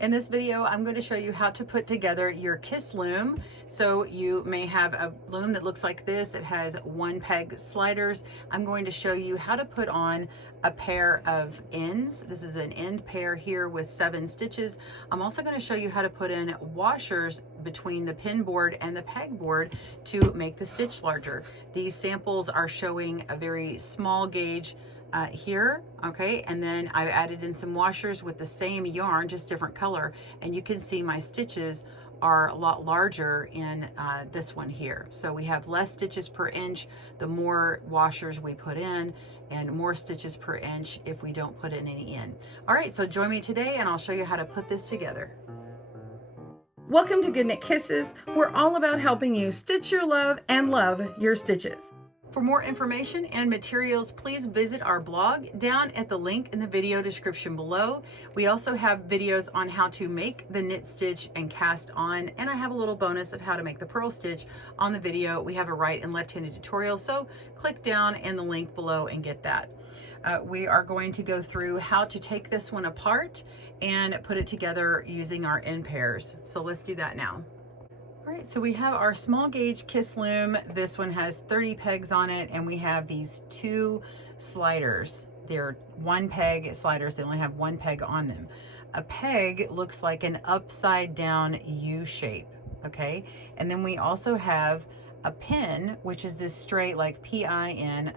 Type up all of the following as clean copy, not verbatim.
In this video, I'm going to show you how to put together your kiss loom. So you may have a loom that looks like this. It has 1 peg sliders. I'm going to show you how to put on a pair of ends. This is an end pair here with 7 stitches. I'm also going to show you how to put in washers between the pin board and the peg board to make the stitch larger. These samples are showing a very small gauge here, okay, and then I've added in some washers with the same yarn, just different color, and you can see my stitches are a lot larger in this one here. So we have less stitches per inch the more washers we put in, and more stitches per inch if we don't put in any in. All right, so join me today and I'll show you how to put this together. Welcome to GoodKnit Kisses. We're all about helping you stitch your love and love your stitches. For more information and materials, please visit our blog down at the link in the video description below. We also have videos on how to make the knit stitch and cast on, and I have a little bonus of how to make the purl stitch on the video. We have a right and left-handed tutorial, so click down in the link below and get that. We are going to go through how to take this one apart and put it together using our end pairs. So let's do that now. All right, so we have our small gauge kiss loom. This one has 30 pegs on it, and we have these 2 sliders. They're 1 peg sliders. They only have 1 peg on them. A peg looks like an upside down U shape, okay? And then we also have a pin, which is this straight, like P-I-N,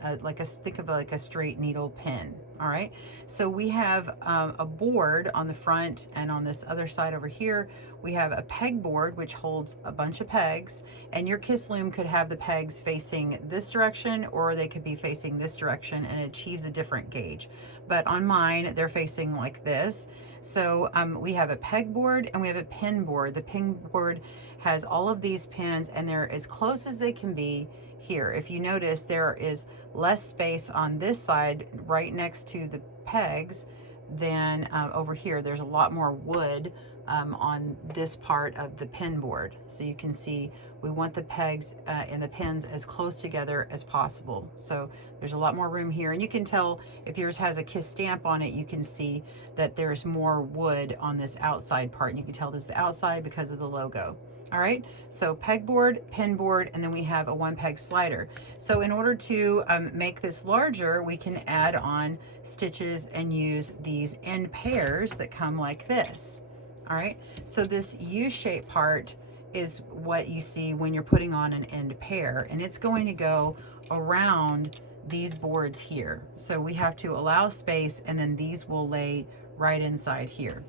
think of like a straight needle pin. All right, so we have a board on the front, and on this other side over here we have a peg board which holds a bunch of pegs, and your kiss loom could have the pegs facing this direction or they could be facing this direction, and it achieves a different gauge. But on mine they're facing like this. So we have a peg board and we have a pin board. The pin board has all of these pins, and they're as close as they can be here. If you notice, there is less space on this side right next to the pegs than over here. There's a lot more wood on this part of the pin board. So you can see we want the pegs and the pins as close together as possible. So there's a lot more room here, and you can tell if yours has a kiss stamp on it, you can see that there's more wood on this outside part, and you can tell this is the outside because of the logo. All right, so pegboard, pin board, and then we have a 1 peg slider. So in order to make this larger, we can add on stitches and use these end pairs that come like this. All right, so this U-shaped part is what you see when you're putting on an end pair, and it's going to go around these boards here. So we have to allow space, and then these will lay right inside here.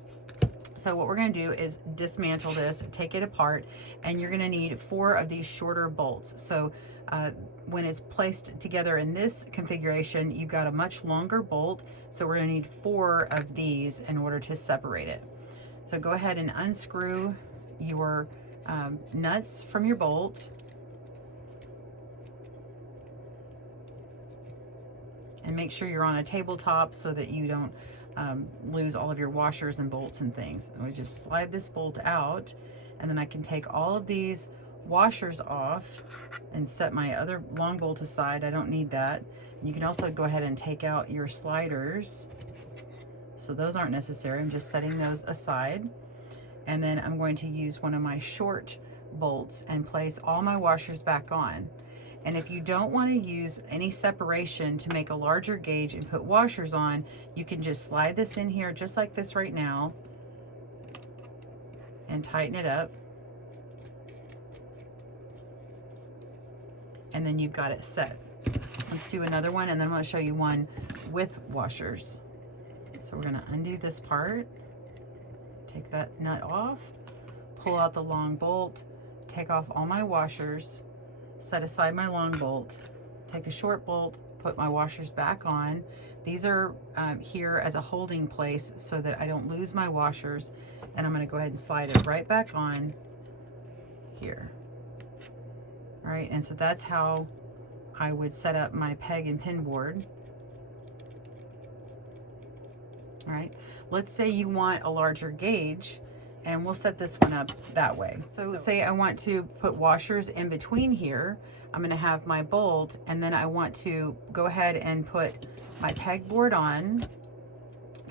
So what we're going to do is dismantle this, take it apart, and you're going to need 4 of these shorter bolts. So when it's placed together in this configuration, you've got a much longer bolt, so we're going to need 4 of these in order to separate it. So go ahead and unscrew your nuts from your bolt, and make sure you're on a tabletop so that you don't lose all of your washers and bolts and things. And we just slide this bolt out, and then I can take all of these washers off and set my other long bolt aside. I don't need that. And you can also go ahead and take out your sliders. So those aren't necessary. I'm just setting those aside. And then I'm going to use one of my short bolts and place all my washers back on. And if you don't want to use any separation to make a larger gauge and put washers on, you can just slide this in here just like this right now and tighten it up. And then you've got it set. Let's do another one, and then I'm going to show you one with washers. So we're going to undo this part, take that nut off, pull out the long bolt, take off all my washers, set aside my long bolt, take a short bolt, put my washers back on. These are here as a holding place so that I don't lose my washers, and I'm going to go ahead and slide it right back on here. All right, and so that's how I would set up my peg and pin board. All right, let's say you want a larger gauge, and we'll set this one up that way. So say I want to put washers in between here. I'm going to have my bolt, and then I want to go ahead and put my pegboard on,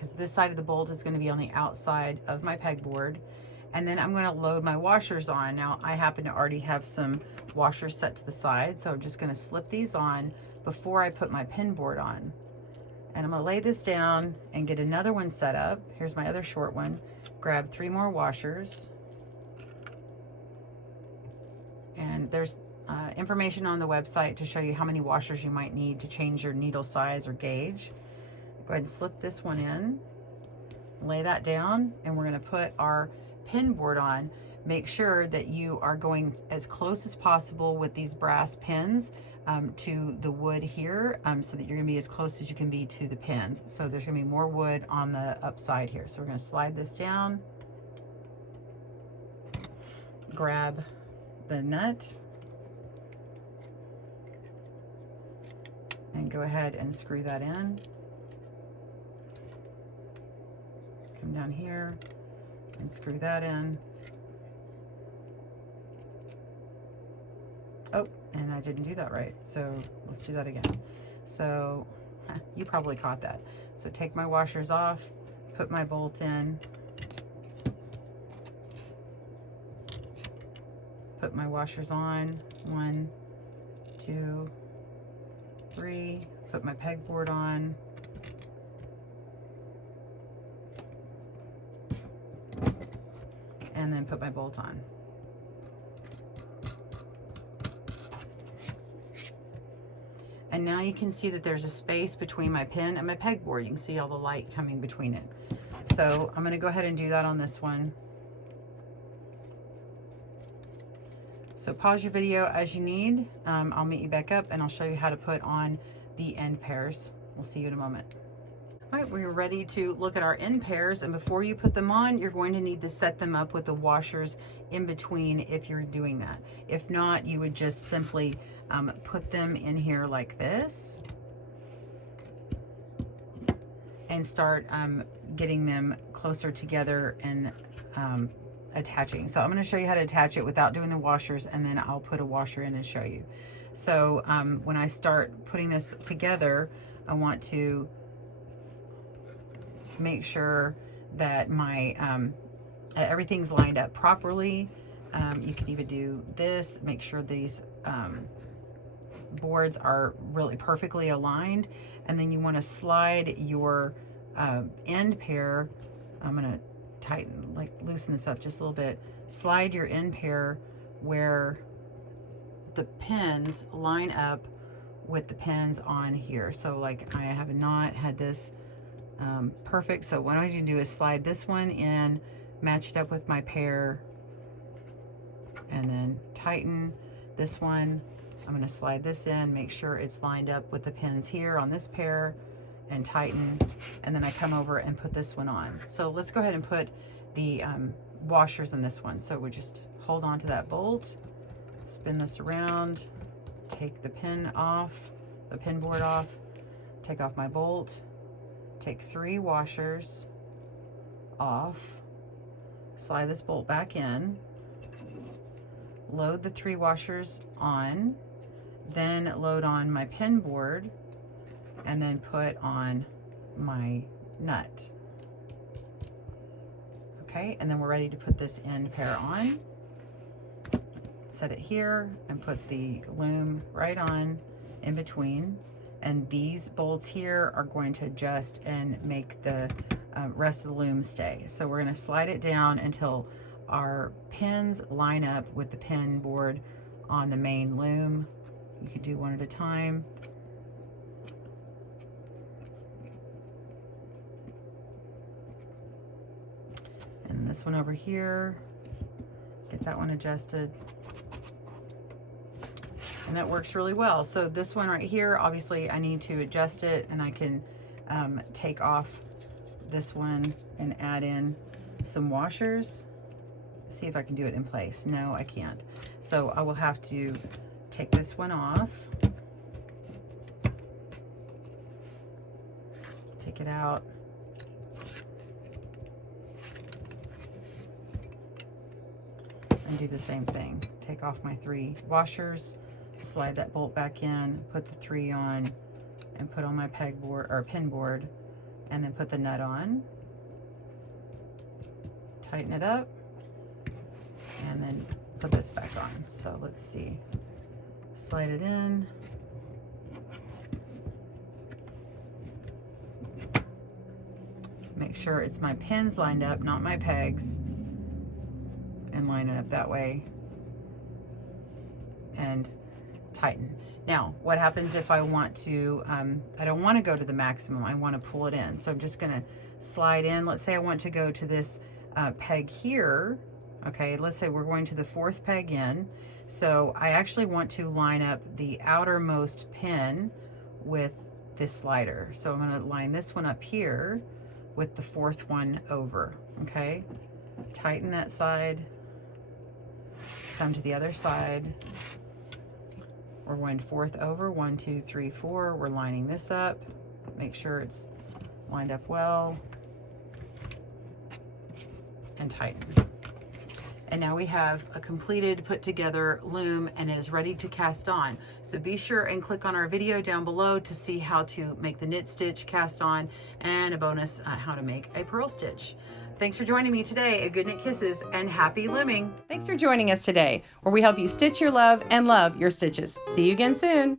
because this side of the bolt is going to be on the outside of my pegboard. And then I'm going to load my washers on. Now I happen to already have some washers set to the side, so I'm just going to slip these on before I put my pin board on. And I'm going to lay this down and get another one set up. Here's my other short one. Grab 3 more washers. And there's information on the website to show you how many washers you might need to change your needle size or gauge. Go ahead and slip this one in, lay that down, and we're going to put our pin board on. Make sure that you are going as close as possible with these brass pins to the wood here, so that you're going to be as close as you can be to the pins. So there's going to be more wood on the upside here. So we're going to slide this down, grab the nut, and go ahead and screw that in. Come down here and screw that in. Oh, and I didn't do that right, so let's do that again. So you probably caught that. So take my washers off, put my bolt in, put my washers on, 1, 2, 3, put my pegboard on, and then put my bolt on. And now you can see that there's a space between my pin and my pegboard. You can see all the light coming between it. So I'm going to go ahead and do that on this one. So pause your video as you need. I'll meet you back up and I'll show you how to put on the end pairs. We'll see you in a moment. All right, we're ready to look at our end pairs, and before you put them on, you're going to need to set them up with the washers in between if you're doing that. If not, you would just simply put them in here like this and start getting them closer together and attaching. So I'm going to show you how to attach it without doing the washers, and then I'll put a washer in and show you. So when I start putting this together, I want to make sure that my everything's lined up properly. You can even do this, make sure these boards are really perfectly aligned, and then you want to slide your end pair. I'm going to tighten, like loosen this up just a little bit. Slide your end pair where the pins line up with the pins on here. So like I have not had this perfect. So what I need to do is slide this one in, match it up with my pair, and then tighten this one. I'm going to slide this in, make sure it's lined up with the pins here on this pair, and tighten, and then I come over and put this one on. So let's go ahead and put the washers in this one. So we just hold on to that bolt, spin this around, take the pin off, the pin board off, take off my bolt, take 3 washers off, slide this bolt back in, load the 3 washers on, then load on my pin board, and then put on my nut. Okay, and then we're ready to put this end pair on. Set it here and put the loom right on in between. And these bolts here are going to adjust and make the rest of the loom stay. So we're going to slide it down until our pins line up with the pin board on the main loom. You could do one at a time. And this one over here, get that one adjusted. And that works really well. So this one right here, obviously I need to adjust it, and I can take off this one and add in some washers. See if I can do it in place. No, I can't. So I will have to take this one off, take it out, and do the same thing. Take off my 3 washers, slide that bolt back in, put the 3 on, and put on my pegboard or pin board, and then put the nut on, tighten it up, and then put this back on. So let's see, slide it in. Make sure it's my pins lined up, not my pegs, and line it up that way, and tighten. Now, what happens if I want to, I don't want to go to the maximum, I want to pull it in. So I'm just gonna slide in. Let's say I want to go to this peg here. Okay, let's say we're going to the 4th peg in. So I actually want to line up the outermost pin with this slider. So I'm gonna line this one up here with the 4th one over, okay? Tighten that side, come to the other side. We're going 4th over, 1, 2, 3, 4. We're lining this up. Make sure it's lined up well. And tighten. And now we have a completed, put together loom, and it is ready to cast on. So be sure and click on our video down below to see how to make the knit stitch, cast on, and a bonus, how to make a purl stitch. Thanks for joining me today at Good Knit Kisses, and happy looming. Thanks for joining us today, where we help you stitch your love and love your stitches. See you again soon.